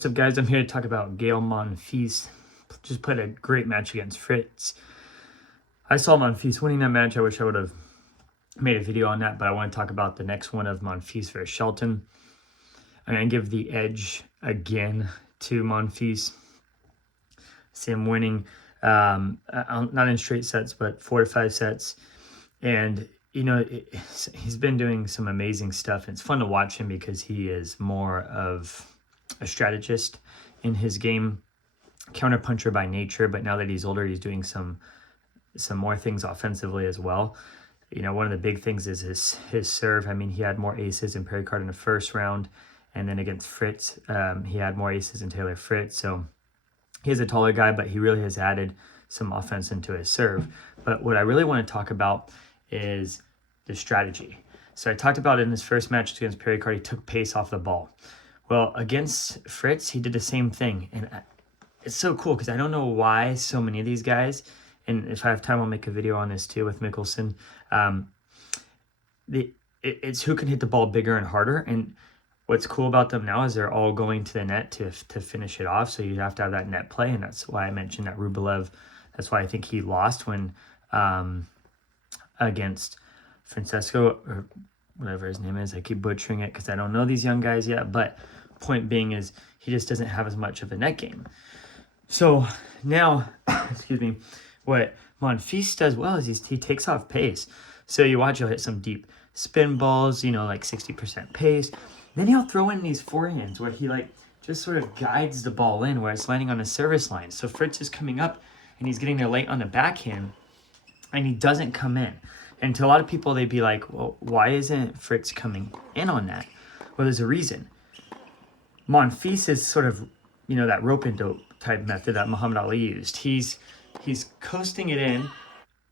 What's up, guys? I'm here to talk about Gael Monfils. Just played a great match against Fritz. I saw Monfils winning that match. I wish I would have made a video on that, but I want to talk about the next one of Monfils versus Shelton. I'm going to give the edge again to Monfils. See him winning, not in straight sets, but 4 to 5 sets. And, you know, he's been doing some amazing stuff. And it's fun to watch him because he is more of a strategist in his game, counterpuncher by nature, but now that he's older, he's doing some more things offensively as well. You know, one of the big things is his serve. I mean, he had more aces in Perry-Card in the first round, and then against Fritz, he had more aces in Taylor Fritz. So he's a taller guy, but he really has added some offense into his serve. But what I really want to talk about is the strategy. So I talked about it in his first match against Perry-Card, he took pace off the ball. Well, against Fritz, he did the same thing. And it's so cool because I don't know why so many of these guys, and if I have time, I'll make a video on this too with Mickelson. It's who can hit the ball bigger and harder. And what's cool about them now is they're all going to the net to finish it off. So you have to have that net play. And that's why I mentioned that Rublev, that's why I think he lost when against Francesco, or whatever his name is. I keep butchering it because I don't know these young guys yet. But point being is he just doesn't have as much of a net game. So now, excuse me, what Monfils does well is he takes off pace. So you watch, he'll hit some deep spin balls, you know, like 60% pace. Then he'll throw in these forehands where he like just sort of guides the ball in where it's landing on the service line. So Fritz is coming up and he's getting there late on the backhand and he doesn't come in. And to a lot of people, they'd be like, well, why isn't Fritz coming in on that? Well, there's a reason. Monfils is sort of, you know, that rope and dope type method that Muhammad Ali used. He's coasting it in,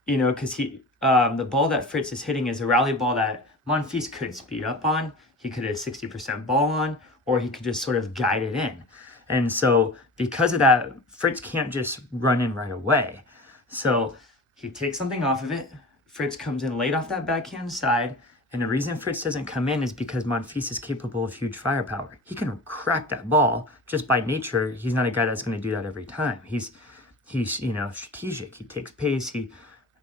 you know, because the ball that Fritz is hitting is a rally ball that Monfils could speed up on. He could hit a 60% ball on, or he could just sort of guide it in. And so because of that, Fritz can't just run in right away. So he takes something off of it. Fritz comes in late off that backhand side. And the reason Fritz doesn't come in is because Monfils is capable of huge firepower. He can crack that ball just by nature. He's not a guy that's going to do that every time. He's you know, strategic. He takes pace. He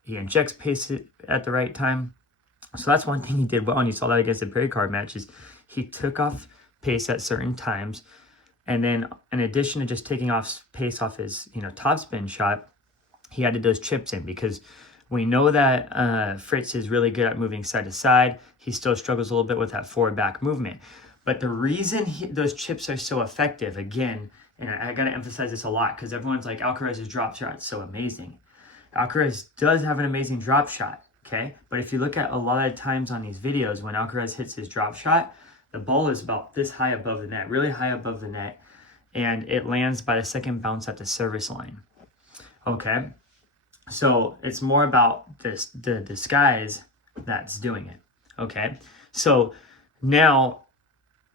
injects pace at the right time. So that's one thing he did well, and you saw that against the Perry-Card match, is he took off pace at certain times. And then in addition to just taking off pace off his, you know, topspin shot, he added those chips in because we know that Fritz is really good at moving side to side. He still struggles a little bit with that forward back movement. But the reason those chips are so effective, again, and I got to emphasize this a lot because everyone's like, Alcaraz's drop shot is so amazing. Alcaraz does have an amazing drop shot, okay? But if you look at a lot of times on these videos, when Alcaraz hits his drop shot, the ball is about this high above the net, really high above the net, and it lands by the second bounce at the service line, okay? So it's more about the disguise that's doing it, okay? So now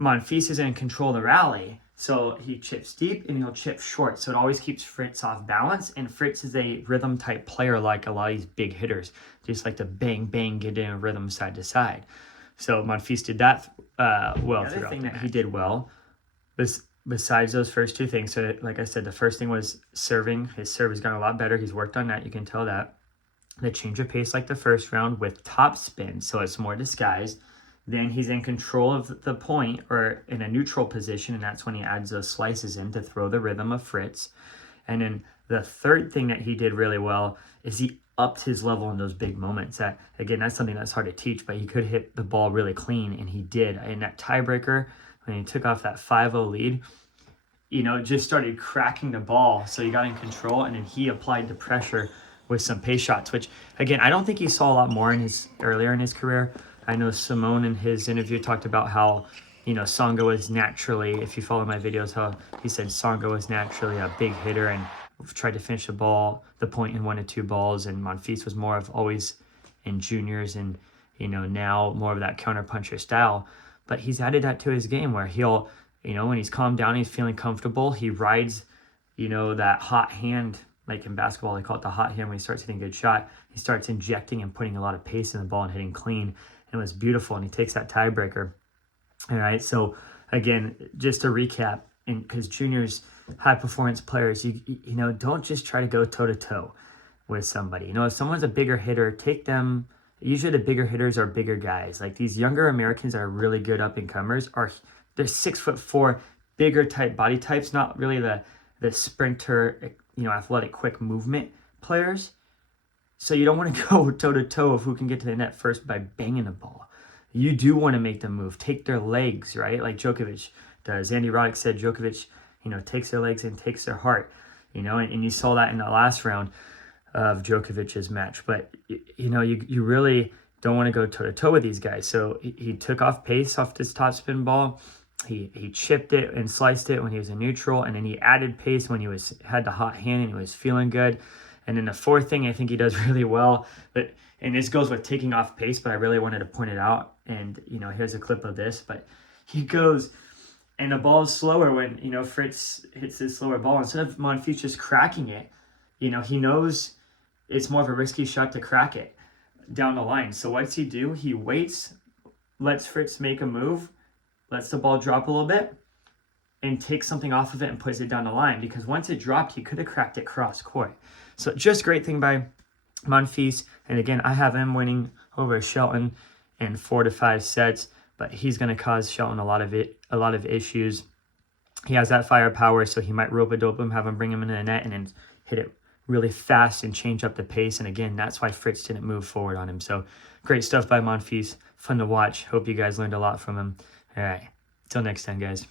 Monfils is in control of the rally, so he chips deep and he'll chip short. So it always keeps Fritz off balance, and Fritz is a rhythm type player like a lot of these big hitters. Just like to bang, bang, get in a rhythm side to side. So Monfils did that well throughout. The other thing that he did well was, besides those first two things, so like I said, the first thing was serving. His serve has gotten a lot better. He's worked on that. You can tell that. The change of pace like the first round with top spin, so it's more disguised. Then he's in control of the point or in a neutral position, and that's when he adds those slices in to throw the rhythm of Fritz. And then the third thing that he did really well is he upped his level in those big moments. That, again, that's something that's hard to teach, but he could hit the ball really clean, and he did. In that tiebreaker, when he took off that 5-0 lead, you know, just started cracking the ball. So he got in control, and then he applied the pressure with some pace shots, which, again, I don't think he saw a lot more earlier in his career. I know Simone in his interview talked about how, you know, Tsonga was naturally, if you follow my videos, how he said Tsonga was naturally a big hitter and tried to finish the point in 1 to 2 balls, and Monfils was more of always in juniors and, you know, now more of that counterpuncher style. But he's added that to his game where he'll, you know, when he's calmed down, he's feeling comfortable, he rides, you know, that hot hand. Like in basketball, they call it the hot hand. When he starts hitting a good shot, he starts injecting and putting a lot of pace in the ball and hitting clean. And it was beautiful. And he takes that tiebreaker. All right. So again, just to recap, because juniors, high performance players, you know, don't just try to go toe to toe with somebody. You know, if someone's a bigger hitter, take them. Usually the bigger hitters are bigger guys. Like these younger Americans that are really good up and comers they're 6'4", bigger type body types, not really the sprinter, you know, athletic, quick movement players. So you don't want to go toe to toe of who can get to the net first by banging the ball. You do want to make them move, take their legs, right? Like Djokovic does. Andy Roddick said Djokovic, you know, takes their legs and takes their heart, you know, and you saw that in the last round of Djokovic's match. But, you know, you really don't want to go toe to toe with these guys. So he took off pace off this topspin ball. He chipped it and sliced it when he was in neutral, and then he added pace when he had the hot hand and he was feeling good. And then the fourth thing I think he does really well, and this goes with taking off pace, but I really wanted to point it out. And, you know, here's a clip of this, but he goes, and the ball's slower when, you know, Fritz hits this slower ball. Instead of Monfils just cracking it, you know, he knows it's more of a risky shot to crack it down the line. So what's he do? He waits, lets Fritz make a move, lets the ball drop a little bit, and takes something off of it and puts it down the line, because once it dropped, he could have cracked it cross court. So just great thing by Monfils. And again, I have him winning over Shelton in 4 to 5 sets, but he's going to cause Shelton a lot of issues. He has that firepower, so he might rope-a-dope him, have him bring him into the net, and then hit it really fast and change up the pace. And again, that's why Fritz didn't move forward on him. So great stuff by Monfils. Fun to watch. Hope you guys learned a lot from him. All right. Till next time, guys.